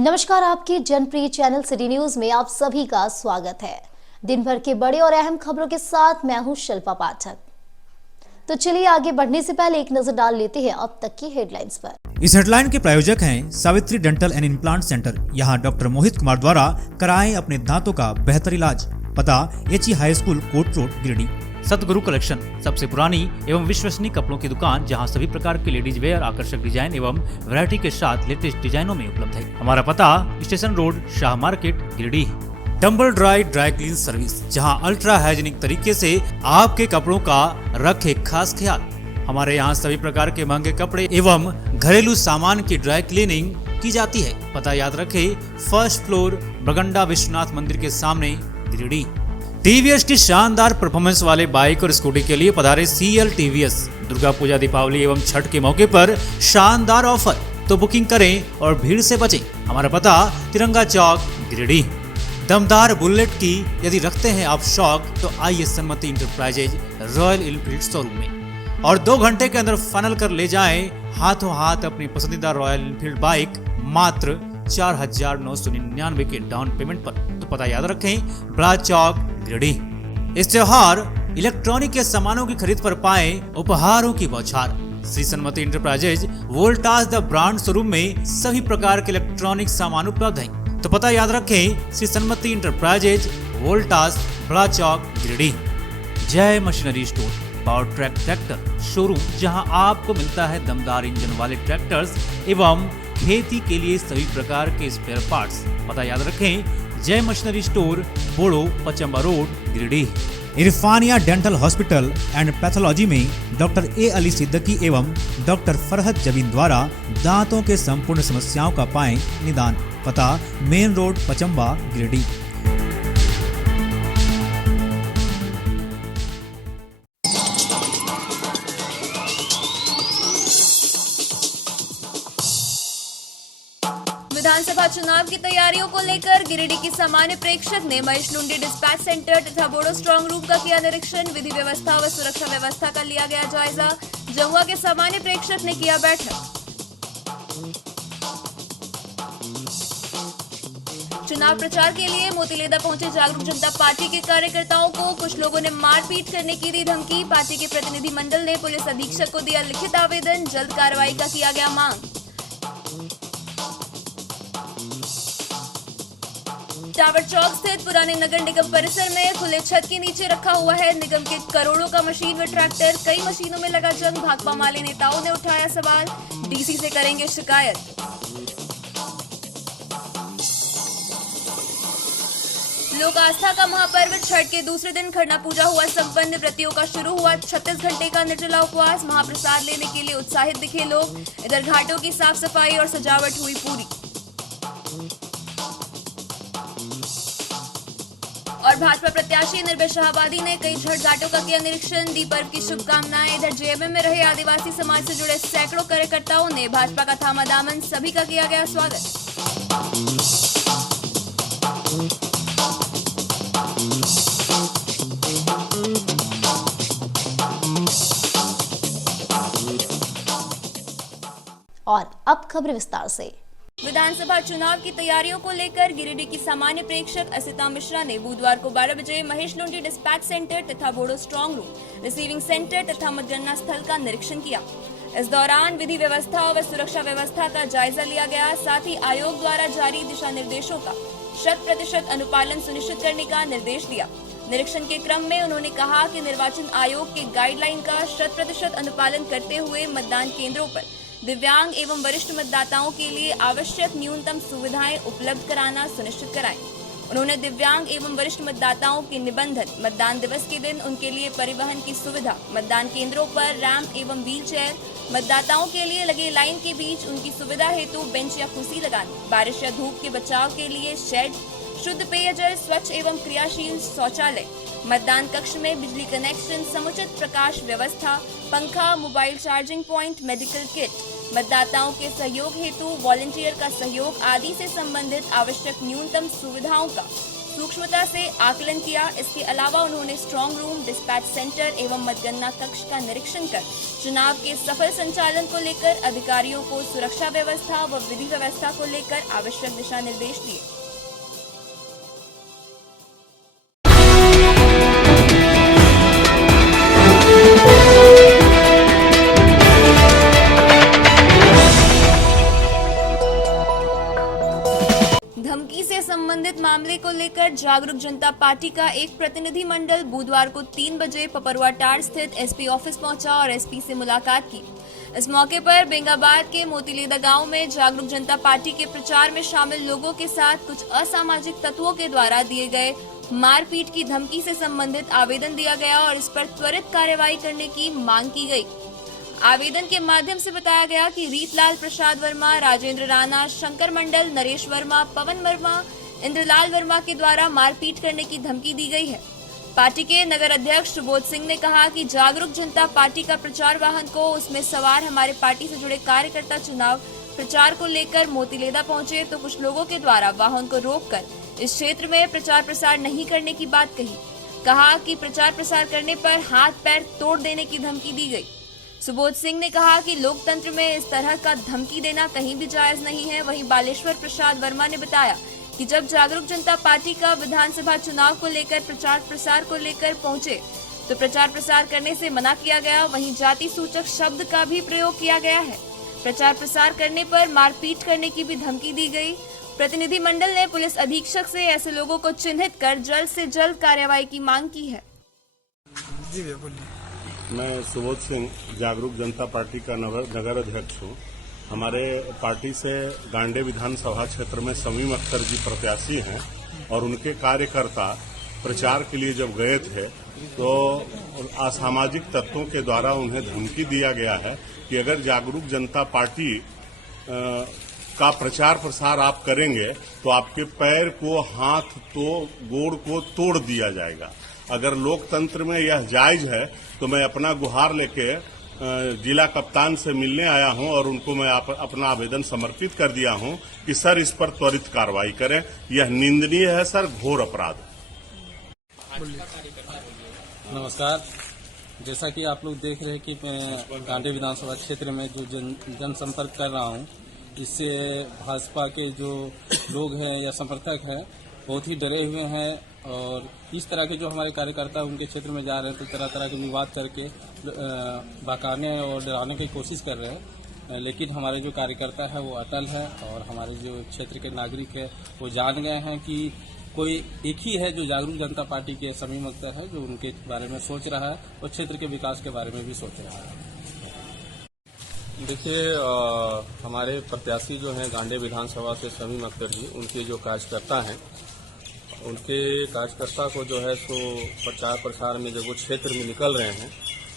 नमस्कार, आपके जनप्रिय channel city news में आप सभी का स्वागत है। दिन भर के बड़े और अहम खबरों के साथ मैं हूं शिल्पा पाठक। तो चलिए आगे बढ़ने से पहले एक नजर डाल लेते हैं अब तक की हेडलाइंस पर। इस हेडलाइन के प्रायोजक हैं Savitri dental and implant centre. यहाँ डॉक्टर मोहित कुमार द्वारा कराएं अपने दांतों का बेहतर इलाज। पता HE high school court road Giridih. Satguru collection, सबसे पुरानी एवं विश्वसनीय कपड़ों की दुकान जहां सभी प्रकार के लेडीज वेयर आकर्षक डिजाइन एवं वैरायटी के साथ लेटेस्ट डिजाइनों में उपलब्ध है। हमारा पता station road, Shah market, Giridih. Tumble dry clean service, जहां अल्ट्रा हाइजीनिक तरीके से आपके कपड़ों का रखे खास ख्याल। हमारे यहाँ सभी प्रकार के महंगे कपड़े एवं घरेलू सामान की ड्राई क्लीनिंग की जाती है। पता याद रखे, फर्स्ट फ्लोर, बरगंडा विश्वनाथ मंदिर के सामने, गिरिडीह। टीवीएस की शानदार परफॉर्मेंस वाले बाइक और स्कूटी के लिए पधारे CL टीवीएस। दुर्गा पूजा, दीपावली एवं छठ के मौके पर शानदार ऑफर, तो बुकिंग करें और भीड़ से बचें। हमारा पता तिरंगा चौक, गिरिडीह। दमदार बुलेट की यदि रखते हैं आप शौक, तो आइए Sanmati enterprises royal Enfield showroom में और 2 घंटे के अंदर फाइनल कर ले जाएं हाथों हाथ अपनी पसंदीदा रॉयल एनफील्ड बाइक मात्र 4,999 के डाउन पेमेंट पर। तो पता याद रखें, बड़ा चौक, गिरिडीह। इस त्योहार इलेक्ट्रॉनिक के सामानों की खरीद पर पाए उपहारों की बौछार। Shri Sanmati enterprises Voltas the brand showroom में सभी प्रकार के इलेक्ट्रॉनिक सामान उपलब्ध हैं। तो पता याद रखें, श्री सन्मति इंटरप्राइजेज वोल्टास, बड़ा चौक, गिरिडीह। जय machinery store, power track tractor showroom, जहां आपको मिलता है दमदार इंजन वाले ट्रैक्टर्स एवं खेती के लिए सभी प्रकार के स्पेयर पार्ट्स। पता याद रखें, Jai machinery store, Bodo, Pachamba road, Giridih. Irfania dental hospital and pathology में डॉक्टर A अली सिद्दीकी एवं डॉक्टर फरहत जबीन द्वारा दांतों के संपूर्ण समस्याओं का पाएं निदान। पता मेन रोड, पचम्बा, गिरिडीह। विधानसभा चुनाव की तैयारियों को लेकर गिरिडीह के सामान्य प्रेक्षक ने महेश लुंडी डिस्पैच सेंटर तथा बोडो स्ट्रांग रूम का किया निरीक्षण। विधि व्यवस्था व सुरक्षा व्यवस्था का लिया गया जायजा। जमुआ के सामान्य प्रेक्षक ने किया बैठक। चुनाव प्रचार के लिए मोतीलेदा पहुंचे जागरूक जनता पार्टी के कार्यकर्ताओं को कुछ लोगों ने मारपीट करने की दी धमकी। पार्टी के प्रतिनिधि मंडल ने पुलिस अधीक्षक को दिया लिखित आवेदन। जल्द कार्रवाई का किया गया मांग। टावर चौक स्थित पुराने नगर निगम परिसर में खुले छत के नीचे रखा हुआ है निगम के करोड़ों का मशीन व ट्रैक्टर। कई मशीनों में लगा जंग। भाकपा माले नेताओं ने उठाया सवाल। डीसी से करेंगे शिकायत। लोक आस्था का महापर्व छठ के दूसरे दिन खरना पूजा हुआ संपन्न। व्रतियों का शुरू हुआ 36 घंटे का निर्जला उपवास। महाप्रसाद लेने के लिए उत्साहित दिखे लोग। इधर घाटों की साफ सफाई और सजावट हुई पूरी। और भाजपा प्रत्याशी निर्भय शाहबादी ने कई छठ घाटों का किया निरीक्षण। दी पर्व की शुभकामनाएं। इधर जेएमएम में रहे आदिवासी समाज से जुड़े सैकड़ों कार्यकर्ताओं ने भाजपा का थामा दामन। सभी का किया गया स्वागत। और अब खबर विस्तार से। विधानसभा चुनाव की तैयारियों को लेकर गिरिडीह की सामान्य प्रेक्षक असिता मिश्रा ने बुधवार को 12 बजे महेश लुंडी डिस्पैच सेंटर तथा Bodo strong room, receiving centre तथा मतगणना स्थल का निरीक्षण किया। इस दौरान विधि व्यवस्था व सुरक्षा व्यवस्था का जायजा लिया गया। साथ ही आयोग द्वारा जारी दिशा निर्देशों का 100% अनुपालन सुनिश्चित करने का निर्देश दिया। निरीक्षण के क्रम में उन्होंने कहा कि निर्वाचन आयोग के गाइडलाइन का 100% अनुपालन करते हुए मतदान केंद्रों पर दिव्यांग एवं वरिष्ठ मतदाताओं के लिए आवश्यक न्यूनतम सुविधाएं उपलब्ध कराना सुनिश्चित कराएं। उन्होंने दिव्यांग एवं वरिष्ठ मतदाताओं के निबंधन, मतदान दिवस के दिन उनके लिए परिवहन की सुविधा, मतदान केंद्रों पर रैंप एवं व्हीलचेयर, मतदाताओं के लिए लगे लाइन के बीच उनकी सुविधा हेतु बेंच या कुर्सी लगाने, बारिश या धूप के बचाव के लिए शेड, शुद्ध पेयजल, स्वच्छ एवं क्रियाशील शौचालय, मतदान कक्ष में बिजली कनेक्शन, समुचित प्रकाश व्यवस्था, पंखा, mobile charging point, medical kit, मतदाताओं के सहयोग हेतु वॉलंटियर का सहयोग आदि से संबंधित आवश्यक न्यूनतम सुविधाओं का सूक्ष्मता से आकलन किया। इसके अलावा उन्होंने स्ट्रांग रूम, डिस्पैच सेंटर एवं मतगणना कक्ष का निरीक्षण कर चुनाव के सफल संचालन को लेकर अधिकारियों को सुरक्षा व्यवस्था व विधि व्यवस्था को लेकर आवश्यक दिशा निर्देश दिए। धमकी से संबंधित मामले को लेकर जागरूक जनता पार्टी का एक प्रतिनिधि मंडल बुधवार को 3 बजे पपरुआटांड़ स्थित एसपी ऑफिस पहुंचा और एसपी से मुलाकात की। इस मौके पर बेंगाबाद के मोतीलेदा गांव में जागरूक जनता पार्टी के प्रचार में शामिल लोगों के साथ कुछ असामाजिक तत्वों के द्वारा दिए गए मारपीट की धमकी से संबंधित आवेदन दिया गया और इस पर त्वरित कार्रवाई करने की मांग की गई। आवेदन के माध्यम से बताया गया कि रीतलाल प्रसाद वर्मा, राजेंद्र राणा, शंकर मंडल, नरेश वर्मा, पवन वर्मा, इंद्रलाल वर्मा के द्वारा मारपीट करने की धमकी दी गई है। पार्टी के नगर अध्यक्ष सुबोध सिंह ने कहा कि जागरूक जनता पार्टी का प्रचार वाहन को उसमें सवार हमारे पार्टी से जुड़े कार्यकर्ता चुनाव प्रचार को लेकर मोतीलेदा पहुंचे तो कुछ लोगों के द्वारा वाहन को रोककर इस क्षेत्र में प्रचार प्रसार नहीं करने की बात कही। कहा कि प्रचार प्रसार करने पर हाथ पैर तोड़ देने की धमकी दी गई। सुबोध सिंह ने कहा कि लोकतंत्र में इस तरह का धमकी देना कहीं भी जायज नहीं है। वहीं बालेश्वर प्रसाद वर्मा ने बताया कि जब जागरूक जनता पार्टी का विधानसभा चुनाव को लेकर प्रचार प्रसार को लेकर पहुंचे तो प्रचार प्रसार करने से मना किया गया। वहीं जाति सूचक शब्द का भी प्रयोग किया गया है। प्रचार प्रसार करने पर मारपीट करने की भी धमकी दी गई। प्रतिनिधि मंडल ने पुलिस अधीक्षक से ऐसे लोगों को चिन्हित कर जल्द से जल्द कार्रवाई की मांग की है। जी भैया बोलिए। मैं सुबोध सिंह जागरूक जनता पार्टी का नगर अध्यक्ष हूँ। हमारे पार्टी से गांडे विधानसभा क्षेत्र में शमीम अख्तर जी प्रत्याशी हैं और उनके कार्यकर्ता प्रचार के लिए जब गए थे तो असामाजिक तत्वों के द्वारा उन्हें धमकी दिया गया है कि अगर जागरूक जनता पार्टी का प्रचार प्रसार आप करेंगे तो आपके पैर को, हाथ तो गोड़ को तोड़ दिया जाएगा। अगर लोकतंत्र में यह जायज है तो मैं अपना गुहार लेके जिला कप्तान से मिलने आया हूं और उनको मैं अपना आवेदन समर्पित कर दिया हूं कि सर इस पर त्वरित कार्रवाई करें। यह निंदनीय है सर, घोर अपराध। नमस्कार। जैसा कि आप लोग देख रहे हैं कि मैं गांडे विधानसभा क्षेत्र में जो जनसंपर्क कर रहा हूं, इससे भाजपा के जो लोग हैं या समर्थक हैं बहुत ही डरे हुए हैं और इस तरह के जो हमारे कार्यकर्ता उनके क्षेत्र में जा रहे हैं तो तरह तरह के विवाद करके बहकाने और डराने की कोशिश कर रहे हैं। लेकिन हमारे जो कार्यकर्ता है वो अटल है और हमारे जो क्षेत्र के नागरिक है वो जान गए हैं कि कोई एक ही है जो जागरूक जनता पार्टी के शमीम अख्तर है, जो उनके बारे में सोच रहा है और क्षेत्र के विकास के बारे में भी सोच रहा है। देखिए, हमारे प्रत्याशी जो हैं गांडे विधानसभा से शमीम अख्तर जी, उनके जो कार्यकर्ता हैं, उनके कार्यकर्ता को जो है सो प्रचार प्रसार में जब वो क्षेत्र में निकल रहे हैं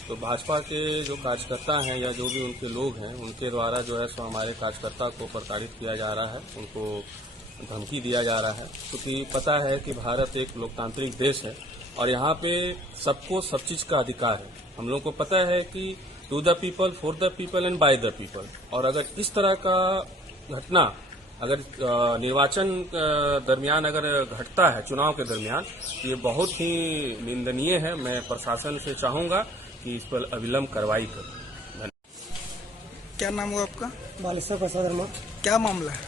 तो भाजपा के जो कार्यकर्ता हैं या जो भी उनके लोग हैं उनके द्वारा जो है सो हमारे कार्यकर्ता को प्रताड़ित किया जा रहा है, उनको धमकी दिया जा रहा है। क्योंकि पता है कि भारत एक लोकतांत्रिक देश है और यहाँ पे सबको सब चीज़ का अधिकार है। हम लोग को पता है कि to the people, for the people and by the people. और अगर इस तरह का घटना अगर निर्वाचन दरमियान अगर घटता है, चुनाव के दरमियान, तो ये बहुत ही निंदनीय है। मैं प्रशासन से चाहूंगा कि इस पर अविलंब कार्रवाई करें। क्या नाम हुआ आपका? बालेश्वर प्रसाद वर्मा। क्या मामला है?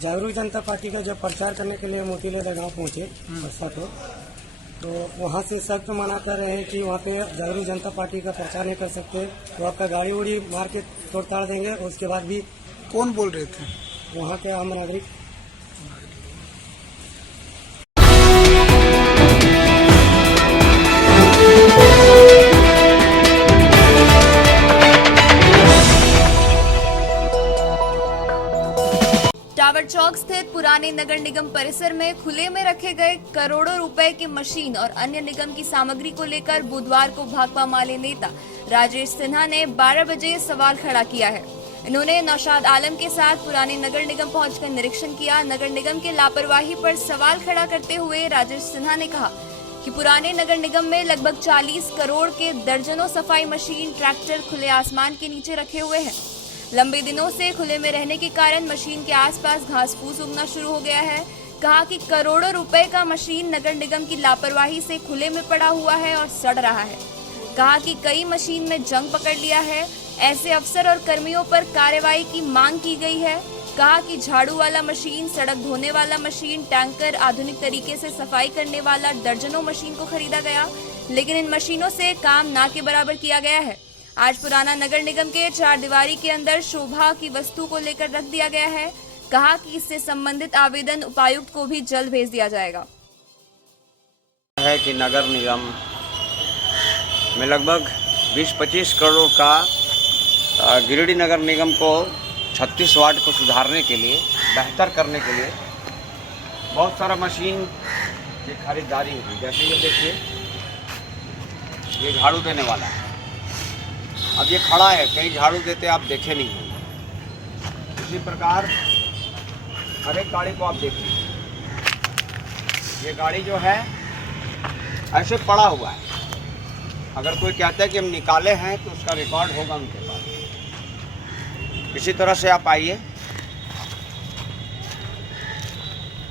जागरूक जनता पार्टी का जब प्रचार करने के लिए मोतीलेदा गांव पहुंचे बरसात हो, तो वहां से सख्त मना कर रहे हैं कि वहां पे जागरूक जनता पार्टी का प्रचार नहीं कर सकते, तो आपका गाड़ी उड़ी मार के तोड़ ताड़ देंगे। और उसके बाद भी कौन बोल रहे थे? वहाँ के आम नागरिक। टावर चौक स्थित पुराने नगर निगम परिसर में खुले में रखे गए करोड़ों रुपए की मशीन और अन्य निगम की सामग्री को लेकर बुधवार को भाकपा माले नेता राजेश सिन्हा ने 12 बजे सवाल खड़ा किया है। इन्होंने नौशाद आलम के साथ पुराने नगर निगम पहुंचकर निरीक्षण किया। नगर निगम के लापरवाही पर सवाल खड़ा करते हुए राजेश सिन्हा ने कहा कि पुराने नगर निगम में लगभग 40 करोड़ के दर्जनों सफाई मशीन, ट्रैक्टर खुले आसमान के नीचे रखे हुए हैं। लंबे दिनों से खुले में रहने के कारण मशीन के आसपास घास फूस उगना शुरू हो गया है। कहा कि करोड़ों रुपए का मशीन नगर निगम की लापरवाही से खुले में पड़ा हुआ है और सड़ रहा है। कहा कि कई मशीन में जंग पकड़ लिया है। ऐसे अफसर और कर्मियों पर कार्रवाई की मांग की गई है। कहा कि झाड़ू वाला मशीन, सड़क धोने वाला मशीन, टैंकर, आधुनिक तरीके से सफाई करने वाला दर्जनों मशीन को खरीदा गया, लेकिन इन मशीनों से काम ना के बराबर किया गया है। आज पुराना नगर निगम के 4 दीवारी के अंदर शोभा की वस्तु को लेकर रख दिया गया है। कहा कि इससे संबंधित आवेदन उपायुक्त को भी जल्द भेज दिया जाएगा। है कि नगर निगम में लगभग 20-25 करोड़ का गिरिडीह नगर निगम को 36 वार्ड को सुधारने के लिए, बेहतर करने के लिए बहुत सारा मशीन की खरीदारी हुई। जैसे ये देखिए, ये झाड़ू देने वाला है, अब ये खड़ा है, कहीं झाड़ू देते आप देखे नहीं होंगे। इसी प्रकार हर एक गाड़ी को आप देखिए, ये गाड़ी जो है ऐसे पड़ा हुआ है। अगर कोई कहता है कि हम निकाले हैं तो उसका रिकॉर्ड होगा उनके पास। इसी तरह से आप आइए,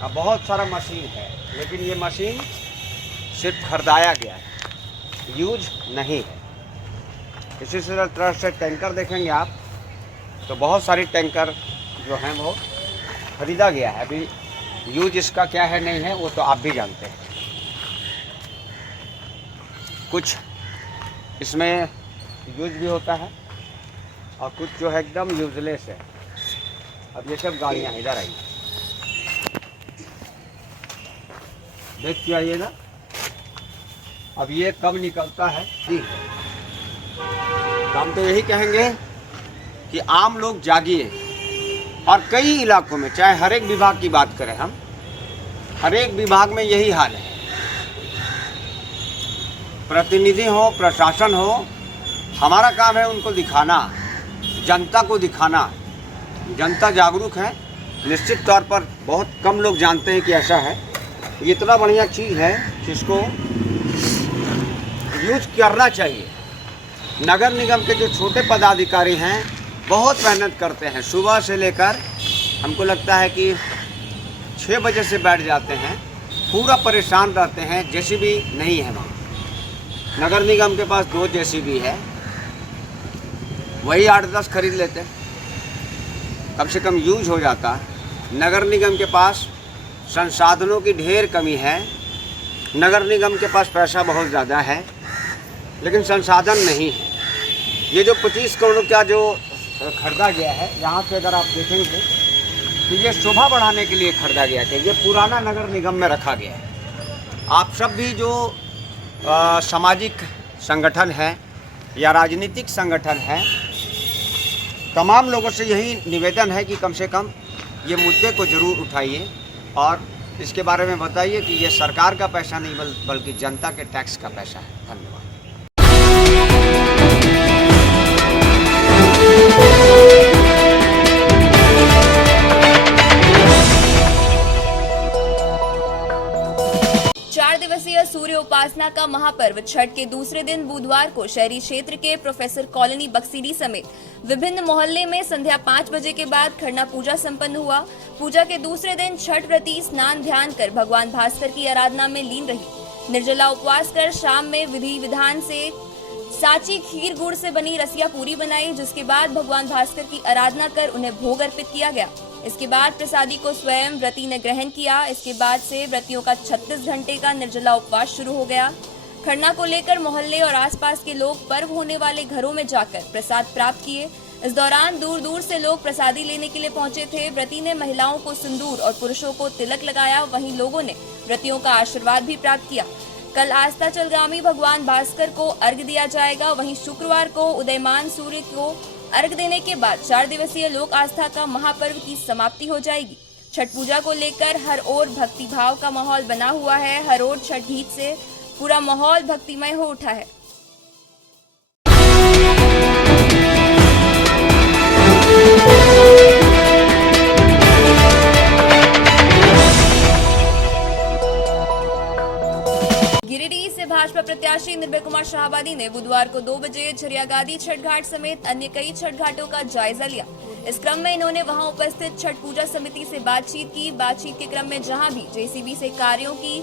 अब बहुत सारा मशीन है, लेकिन ये मशीन सिर्फ खरीदाया गया है, यूज नहीं है। इसी तरह से टैंकर देखेंगे आप तो बहुत सारी टैंकर जो हैं वो खरीदा गया है। अभी यूज इसका क्या है नहीं है वो तो आप भी जानते हैं। कुछ इसमें यूज भी होता है और कुछ जो है एकदम यूजलेस है। अब ये सब गाड़ियाँ इधर आई, देख के आइए ना। अब ये कब निकलता है, ठीक है। तो हम तो यही कहेंगे कि आम लोग जागिए, और कई इलाकों में, चाहे हर एक विभाग की बात करें हम, हर एक विभाग में यही हाल है। प्रतिनिधि हो, प्रशासन हो, हमारा काम है उनको दिखाना, जनता को दिखाना। जनता जागरूक है, निश्चित तौर पर बहुत कम लोग जानते हैं कि ऐसा है। ये इतना बढ़िया चीज़ है जिसको यूज करना चाहिए। नगर निगम के जो छोटे पदाधिकारी हैं बहुत मेहनत करते हैं, सुबह से लेकर हमको लगता है कि 6 बजे से बैठ जाते हैं, पूरा परेशान रहते हैं। जेसीबी नहीं है वहाँ, नगर निगम के पास 2 जेसीबी है, वही 8-10 खरीद लेते, कम से कम यूज हो जाता। नगर निगम के पास संसाधनों की ढेर कमी है, नगर निगम के पास पैसा बहुत ज़्यादा है लेकिन संसाधन नहीं है। ये जो 25 करोड़ का जो खरीदा गया है, यहाँ पे अगर आप देखेंगे तो ये शोभा बढ़ाने के लिए खरीदा गया है। ये पुराना नगर निगम में रखा गया है। आप सब भी जो सामाजिक संगठन है या राजनीतिक संगठन है, तमाम लोगों से यही निवेदन है कि कम से कम ये मुद्दे को ज़रूर उठाइए और इसके बारे में बताइए कि ये सरकार का पैसा नहीं बल्कि जनता के टैक्स का पैसा है। धन्यवाद। सूर्य उपासना का महापर्व छठ के दूसरे दिन बुधवार को शहरी क्षेत्र के प्रोफेसर कॉलोनी बक्सीडी समेत विभिन्न मोहल्ले में संध्या 5 बजे के बाद खरना पूजा संपन्न हुआ। पूजा के दूसरे दिन छठ व्रती स्नान ध्यान कर भगवान भास्कर की आराधना में लीन रही। निर्जला उपवास कर शाम में विधि विधान से साची खीर गुड़ से बनी रसिया पूरी बनाई, जिसके बाद भगवान भास्कर की आराधना कर उन्हें भोग अर्पित किया गया। इसके बाद प्रसादी को स्वयं व्रती ने ग्रहण किया। इसके बाद से व्रतियों का 36 घंटे का निर्जला उपवास शुरू हो गया। खरना को लेकर मोहल्ले और आसपास के लोग पर्व होने वाले घरों में जाकर प्रसाद प्राप्त किए। इस दौरान दूर दूर से लोग प्रसादी लेने के लिए पहुंचे थे। व्रती ने महिलाओं को सिंदूर और पुरुषों को तिलक लगाया। वहीं लोगों ने व्रतियों का आशीर्वाद भी प्राप्त किया। कल आस्ताचलगामी भगवान भास्कर को अर्घ्य दिया जाएगा। वहीं शुक्रवार को उदयमान सूर्य को अर्घ्य देने के बाद 4 दिवसीय लोक आस्था का महापर्व की समाप्ति हो जाएगी। छठ पूजा को लेकर हर ओर भक्ति भाव का माहौल बना हुआ है। हर ओर छठ गीत से पूरा माहौल भक्तिमय हो उठा है। गिरिडीह से भाजपा प्रत्याशी निर्भय कुमार शाहाबादी ने बुधवार को 2 बजे झरियागादी छठ घाट समेत अन्य कई छठ घाटों का जायजा लिया। इस क्रम में इन्होंने वहां उपस्थित छठ पूजा समिति से बातचीत की। बातचीत के क्रम में जहां भी जेसीबी से कार्यों की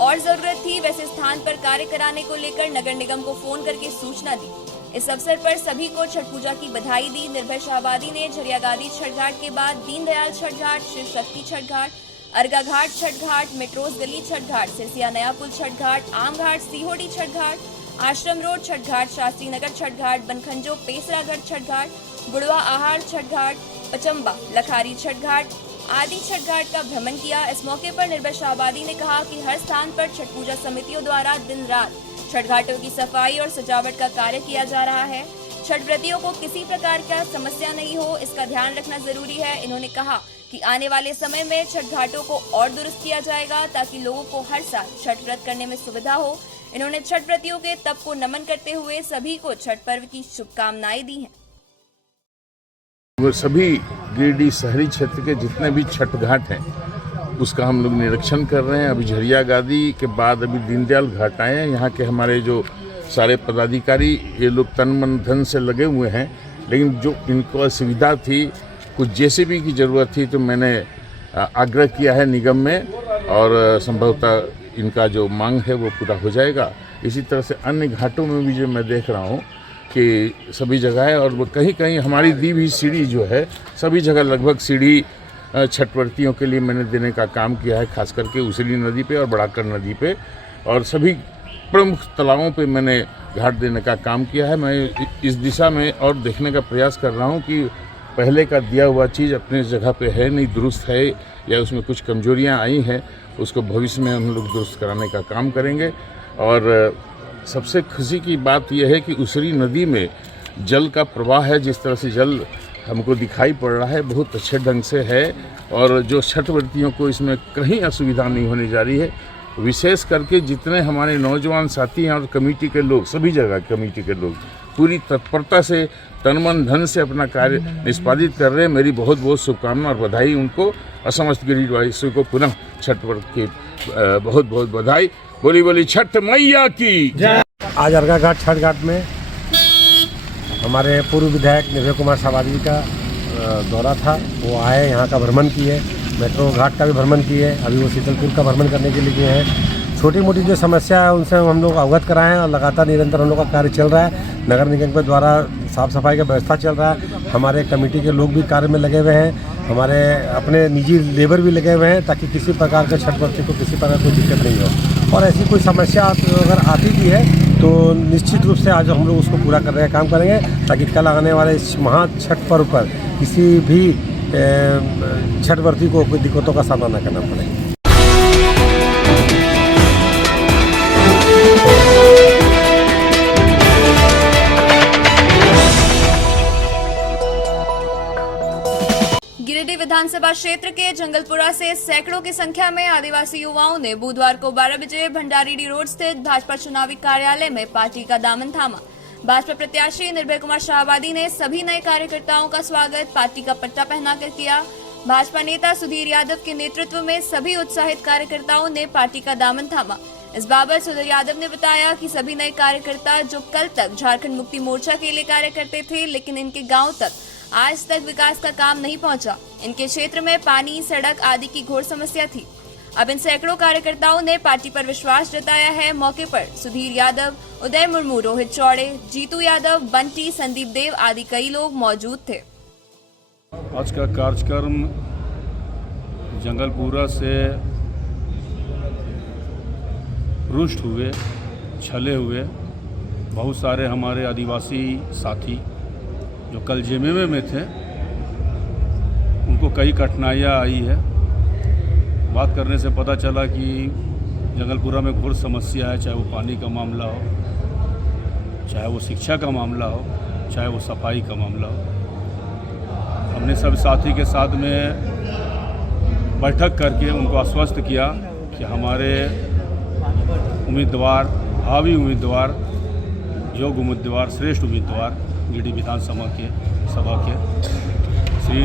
और जरूरत थी, वैसे स्थान पर कार्य कराने को लेकर नगर निगम को फोन करके सूचना दी। इस अवसर पर सभी को छठ पूजा की बधाई दी। निर्भय शाहबादी ने झरियागादी छठ घाट के बाद दीनदयाल छठ घाट, शिव शक्ति छठ घाट, अर्गा घाट छठ घाट, मेट्रोस गली छठ घाट, सिरसिया नया पुल छठ घाट, आम घाट, सीहोडी छठ घाट, आश्रम रोड छठ घाट, शास्त्री नगर छठ घाट, बनखंजो पेसरागढ़ छठ घाट, बुढ़वा आहार छठ घाट, पचम्बा लखारी छठ घाट आदि छठ घाट का भ्रमण किया। इस मौके पर निर्भय शाहबादी ने कहा कि हर स्थान पर छठ पूजा समितियों द्वारा दिन रात छठ घाटों की सफाई और सजावट का कार्य किया जा रहा है। छठ व्रतियों को किसी प्रकार का समस्या नहीं हो, इसका ध्यान रखना जरूरी है। इन्होंने कहा कि आने वाले समय में छठ घाटों को और दुरुस्त किया जाएगा ताकि लोगों को हर साल छठ व्रत करने में सुविधा हो। इन्होंने छठ व्रतियों के तप को नमन करते हुए सभी को छठ पर्व की शुभकामनाएं दी हैं। वो सभी गिरिडीह शहरी क्षेत्र के जितने भी छठ घाट हैं उसका हम लोग निरीक्षण कर रहे हैं। अभी झरियागादी के बाद अभी दीनदयाल घाट आए हैं। यहाँ के हमारे जो सारे पदाधिकारी ये लोग तन मन धन से लगे हुए हैं, लेकिन जो इनको असुविधा थी, कुछ जेसीबी की ज़रूरत थी, तो मैंने आग्रह किया है निगम में और संभवतः इनका जो मांग है वो पूरा हो जाएगा। इसी तरह से अन्य घाटों में भी जो मैं देख रहा हूँ कि सभी जगह है और कहीं कहीं हमारी दी हुई सीढ़ी जो है सभी जगह लगभग सीढ़ी छठवर्तियों के लिए मैंने देने का काम किया है, खास करके उसरी नदी पे और बड़ाकर नदी पे और सभी प्रमुख तालाबों पे मैंने घाट देने का काम किया है। मैं इस दिशा में और देखने का प्रयास कर रहा हूँ कि पहले का दिया हुआ चीज़ अपने जगह पे है नहीं, दुरुस्त है या उसमें कुछ कमजोरियाँ आई हैं, उसको भविष्य में हम लोग दुरुस्त कराने का काम करेंगे। और सबसे खुशी की बात यह है कि उसरी नदी में जल का प्रवाह है, जिस तरह से जल हमको दिखाई पड़ रहा है बहुत अच्छे ढंग से है और जो छठवर्तियों को इसमें कहीं असुविधा नहीं होने जा रही है। विशेष करके जितने हमारे नौजवान साथी हैं और कमेटी के लोग, सभी जगह कमेटी के लोग पूरी तत्परता से तन मन धन से अपना कार्य निष्पादित कर रहे हैं। मेरी बहुत बहुत शुभकामना और बधाई उनको और समस्त गिरिडीहवासियों को पुनः छठ पर्व की बहुत बहुत बधाई। बोली बोली छठ मैया की। आज अर्गा घाट छठ घाट में हमारे पूर्व विधायक निर्भय कुमार शाहबादी का दौरा था। वो आए, यहाँ का भ्रमण किए, मेट्रो घाट का भी भ्रमण किए, अभी वो शीतलपुर का भ्रमण करने के लिए गए हैं। छोटी मोटी जो समस्या है उनसे हम लोग अवगत कराएं और लगातार निरंतर हम लोग का कार्य चल रहा है। नगर निगम के द्वारा साफ सफाई का व्यवस्था चल रहा है। हमारे कमेटी के लोग भी कार्य में लगे हुए हैं, हमारे अपने निजी लेबर भी लगे हुए हैं ताकि किसी प्रकार के छठवर्ती को किसी प्रकार कोई दिक्कत नहीं हो। और ऐसी कोई समस्या अगर आती भी है तो निश्चित रूप से आज हम लोग उसको पूरा करने का काम करेंगे ताकि कल आने वाले इस महा छठ पर्व पर किसी भी छठवर्ती को कोई दिक्कतों का सामना न करना पड़े। गिरिडीह विधानसभा क्षेत्र के जंगलपुरा से सैकड़ों की संख्या में आदिवासी युवाओं ने बुधवार को 12 बजे भंडारीडीह रोड स्थित भाजपा चुनावी कार्यालय में पार्टी का दामन थामा। भाजपा प्रत्याशी निर्भय कुमार शाहबादी ने सभी नए कार्यकर्ताओं का स्वागत पार्टी का पट्टा पहनाकर किया। भाजपा नेता सुधीर यादव के नेतृत्व में सभी उत्साहित कार्यकर्ताओं ने पार्टी का दामन थामा। इस बाबत सुधीर यादव ने बताया कि सभी नए कार्यकर्ता जो कल तक झारखंड मुक्ति मोर्चा के लिए कार्य करते थे, लेकिन इनके गाँव तक आज तक विकास का काम नहीं पहुंचा। इनके क्षेत्र में पानी, सड़क आदि की घोर समस्या थी। अब इन सैकड़ों कार्यकर्ताओं ने पार्टी पर विश्वास जताया है। मौके पर सुधीर यादव, उदय मुर्मू, रोहित चौड़े, जीतू यादव, बंटी, संदीप देव आदि कई लोग मौजूद थे। आज का कार्यक्रम जंगलपुरा से रुष्ट हुए, छले हुए बहुत सारे हमारे आदिवासी साथी जो कल जेएमएम में थे, उनको कई कठिनाइयाँ आई है। बात करने से पता चला कि जंगलपुरा में घोर समस्या है, चाहे वो पानी का मामला हो, चाहे वो शिक्षा का मामला हो, चाहे वो सफाई का मामला हो। हमने सब साथी के साथ में बैठक करके उनको आश्वस्त किया कि हमारे उम्मीदवार, भावी उम्मीदवार, योग्य उम्मीदवार, श्रेष्ठ उम्मीदवार गिरिडीह विधानसभा के श्री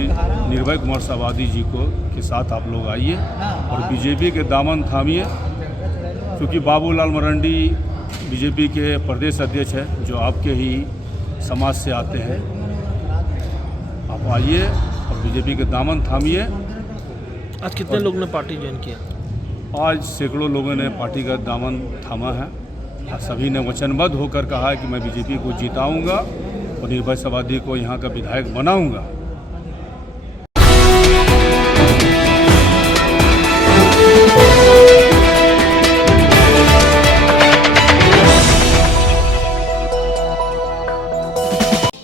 निर्भय कुमार शाहबादी जी के साथ आप लोग आइए और बीजेपी के दामन थामिए, क्योंकि बाबूलाल मरंडी बीजेपी के प्रदेश अध्यक्ष हैं जो आपके ही समाज से आते हैं। आप आइए और बीजेपी के दामन थामिए। आज कितने लोगों ने पार्टी ज्वाइन किया? आज सैकड़ों लोगों ने पार्टी का दामन थामा है और सभी ने वचनबद्ध होकर कहा है कि मैं बीजेपी को जिताऊंगा और निर्भय समाधि को यहाँ का विधायक बनाऊंगा।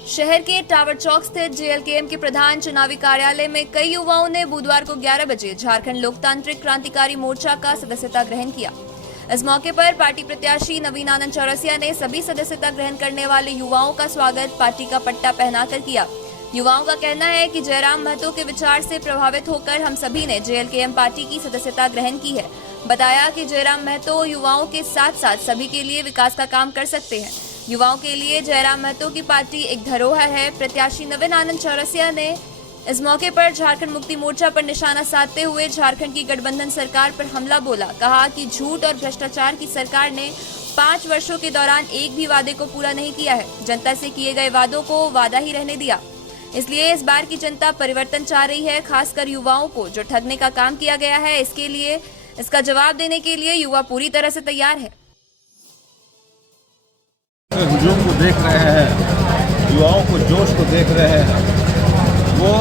शहर के टावर चौक स्थित जेएलकेएम के प्रधान चुनावी कार्यालय में कई युवाओं ने बुधवार को 11 बजे झारखंड लोकतांत्रिक क्रांतिकारी मोर्चा का सदस्यता ग्रहण किया। इस मौके पर पार्टी प्रत्याशी नवीन आनंद चौरसिया ने सभी सदस्यता ग्रहण करने वाले युवाओं का स्वागत पार्टी का पट्टा पहनाकर किया। युवाओं का कहना है कि जयराम महतो के विचार से प्रभावित होकर हम सभी ने जेएलकेएम पार्टी की सदस्यता ग्रहण की है। बताया कि जयराम महतो युवाओं के साथ साथ सभी के लिए विकास का काम कर सकते हैं। युवाओं के लिए जयराम महतो की पार्टी एक धरोहर है। प्रत्याशी नवीन आनंद चौरसिया ने इस मौके पर झारखंड मुक्ति मोर्चा पर निशाना साधते हुए झारखंड की गठबंधन सरकार पर हमला बोला। कहा कि झूठ और भ्रष्टाचार की सरकार ने 5 वर्षों के दौरान एक भी वादे को पूरा नहीं किया है। जनता से किए गए वादों को वादा ही रहने दिया। इसलिए इस बार की जनता परिवर्तन चाह रही है, खासकर युवाओं को जो ठगने का काम किया गया है। इसके लिए इसका जवाब देने के लिए युवा पूरी तरह से तैयार है। हुजूम को देख रहे हैं, युवाओं को जोश को देख रहे हैं, वो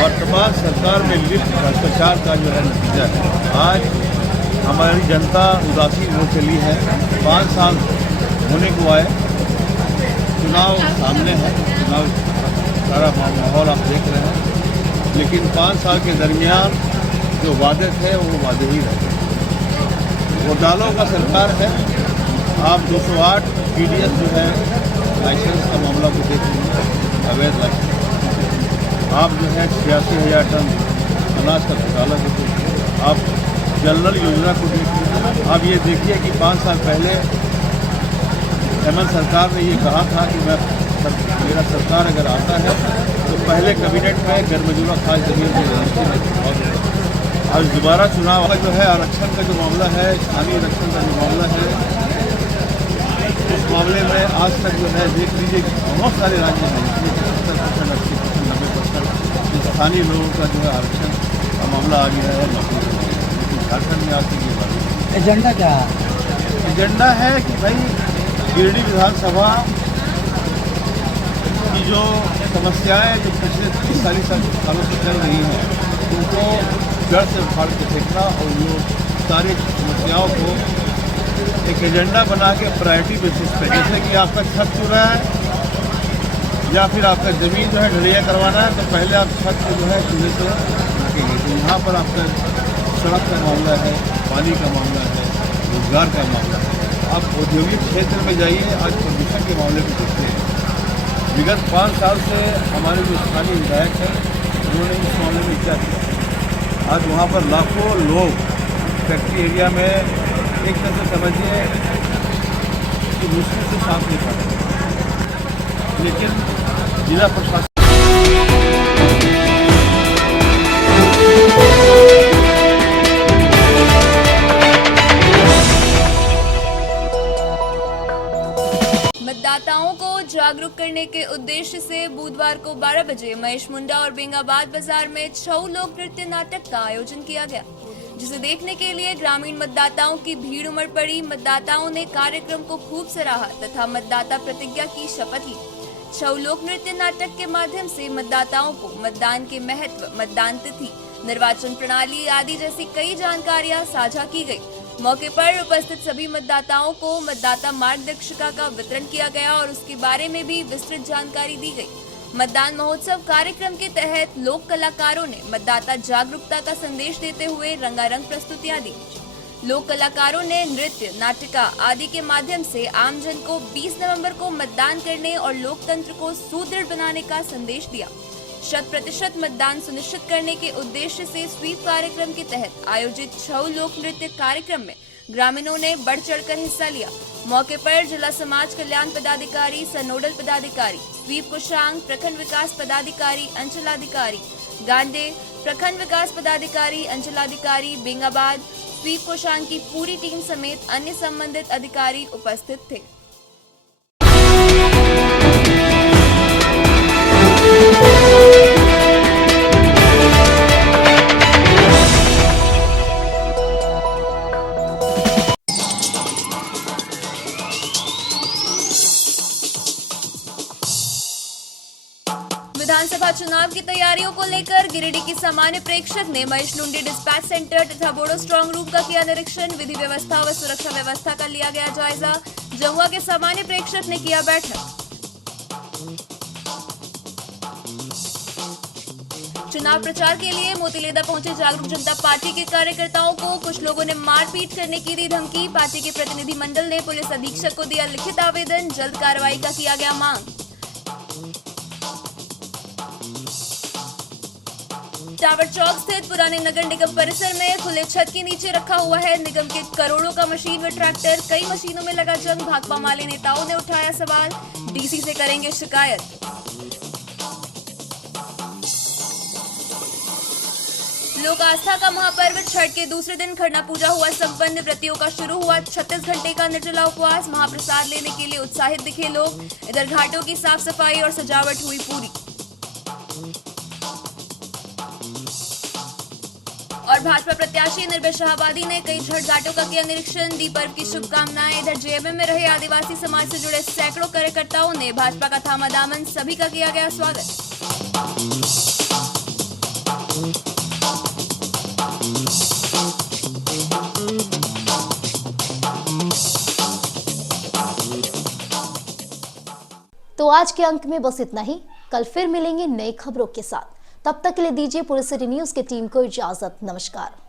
वर्तमान सरकार में लिप्त भ्रष्टाचार का जो है नतीजा है। आज हमारी जनता उदासीन हो चली है। 5 साल होने को आए, चुनाव सामने है, चुनाव सारा माहौल आप देख रहे हैं, लेकिन 5 साल के दरमियान जो वादे थे वो वादे ही रहे। घोटालों का सरकार है। आप 208 पीडीएस जो है लाइसेंस का मामला को देख लीजिए, अवैध लाइसेंस। आप जो है 86,000 टन अनाज का घोटाला को देखिए, आप जल योजना को देखिए। आप ये देखिए कि 5 साल पहले हेमंत सरकार ने ये कहा था कि मेरा सरकार अगर आता है तो पहले कैबिनेट में गैरमजूरा खास जमीन की रजिस्ट्री। आज दोबारा चुनाव का जो है आरक्षण का जो मामला है, स्थानीय आरक्षण का जो मामला है, उस मामले में आज तक जो है देख लीजिए बहुत सारे राज्य हैं जिसमें 70%, 80%, 90% स्थानीय लोगों का जो है आरक्षण का मामला आ गया है नौकरी। लेकिन झारखंड में आज तक ये बात एजेंडा क्या है? एजेंडा है कि भाई गिरिडीह विधानसभा की जो समस्याएं जो पिछले 30 सालों से चल रही हैं उनको जड़ से उखाड़ के फेंकना और जो सारी समस्याओं को एक एजेंडा बना के प्रायोरिटी बेसिस पे, जैसे कि आपका छत चुरा है या फिर आपका ज़मीन जो है ढलैया करवाना है तो पहले आप छत को जो है चूल्हे से रखेंगे। तो यहाँ पर आपका सड़क का मामला है, पानी का मामला है, रोजगार का मामला है। आप औद्योगिक क्षेत्र में जाइए, आज प्रदूषण के मामले को देखते हैं। विगत 5 साल से हमारे जो स्थानीय विधायक हैं उन्होंने इस मामले में क्या किया। आज वहाँ पर लाखों लोग फैक्ट्री एरिया में एक तरह से समझिए कि मुश्किल से सांस नहीं पाते, लेकिन जिला प्रशासन मतदाताओं को जागरूक करने के उद्देश्य से बुधवार को 12 बजे महेश मुंडा और बेंगाबाद बाजार में छऊ लोक नृत्य नाटक का आयोजन किया गया, जिसे देखने के लिए ग्रामीण मतदाताओं की भीड़ उमड़ पड़ी। मतदाताओं ने कार्यक्रम को खूब सराहा तथा मतदाता प्रतिज्ञा की शपथ ली। छऊ लोक नृत्य नाटक के माध्यम से मतदाताओं को मतदान के महत्व, मतदान तिथि, निर्वाचन प्रणाली आदि जैसी कई जानकारियां साझा की गई। मौके पर उपस्थित सभी मतदाताओं को मतदाता मार्गदर्शिका का वितरण किया गया और उसके बारे में भी विस्तृत जानकारी दी गई। मतदान महोत्सव कार्यक्रम के तहत लोक कलाकारों ने मतदाता जागरूकता का संदेश देते हुए रंगारंग प्रस्तुतियां दी। लोक कलाकारों ने नृत्य, नाटिका आदि के माध्यम से आमजन को 20 नवंबर को मतदान करने और लोकतंत्र को सुदृढ़ बनाने का संदेश दिया। 100% मतदान सुनिश्चित करने के उद्देश्य से स्वीप कार्यक्रम के तहत आयोजित छऊ लोक नृत्य कार्यक्रम में ग्रामीणों ने बढ़ चढ़कर हिस्सा लिया। मौके पर जिला समाज कल्याण पदाधिकारी, सनोडल पदाधिकारी, स्वीप कोषांग, प्रखंड विकास पदाधिकारी, अंचलाधिकारी गांडे, प्रखंड विकास पदाधिकारी, अंचलाधिकारी बेंगाबाद, स्वीप कोषांग की पूरी टीम समेत अन्य संबंधित अधिकारी उपस्थित थे। चुनाव की तैयारियों को लेकर गिरिडीह की सामान्य प्रेक्षक ने महेश लुंडी डिस्पैच सेंटर तथा बोडो स्ट्रांग रूम का किया निरीक्षण। विधि व्यवस्था व सुरक्षा व्यवस्था का लिया गया जायजा। जमुआ के सामान्य प्रेक्षक ने किया बैठक। चुनाव प्रचार के लिए मोतीलेदा पहुंचे जागरूक जनता पार्टी के कार्यकर्ताओं को कुछ लोगों ने मारपीट करने की दी धमकी। पार्टी के प्रतिनिधि मंडल ने पुलिस अधीक्षक को दिया लिखित आवेदन। जल्द कार्रवाई का किया गया मांग। टावर चौक स्थित पुराने नगर निगम परिसर में खुले छत के नीचे रखा हुआ है निगम के करोड़ों का मशीन व ट्रैक्टर। कई मशीनों में लगा जंग। भाकपा माले नेताओं ने उठाया सवाल। डीसी से करेंगे शिकायत। लोक आस्था का महापर्व छठ के दूसरे दिन खरना पूजा हुआ संपन्न। व्रतियों का शुरू हुआ 36 घंटे का निर्जला उपवास। महाप्रसाद लेने के लिए उत्साहित दिखे लोग। इधर घाटों की साफ सफाई और सजावट हुई पूरी। और भाजपा प्रत्याशी निर्भय शाहबादी ने कई छठ घाटों का किया निरीक्षण। दी पर्व की शुभकामनाएं। इधर जेएमएम में रहे आदिवासी समाज से जुड़े सैकड़ों कार्यकर्ताओं ने भाजपा का थामा दामन। सभी का किया गया स्वागत। तो आज के अंक में बस इतना ही। कल फिर मिलेंगे नई खबरों के साथ। तब तक के लिए दीजिए पूरे सिटी न्यूज की टीम को इजाजत। नमस्कार।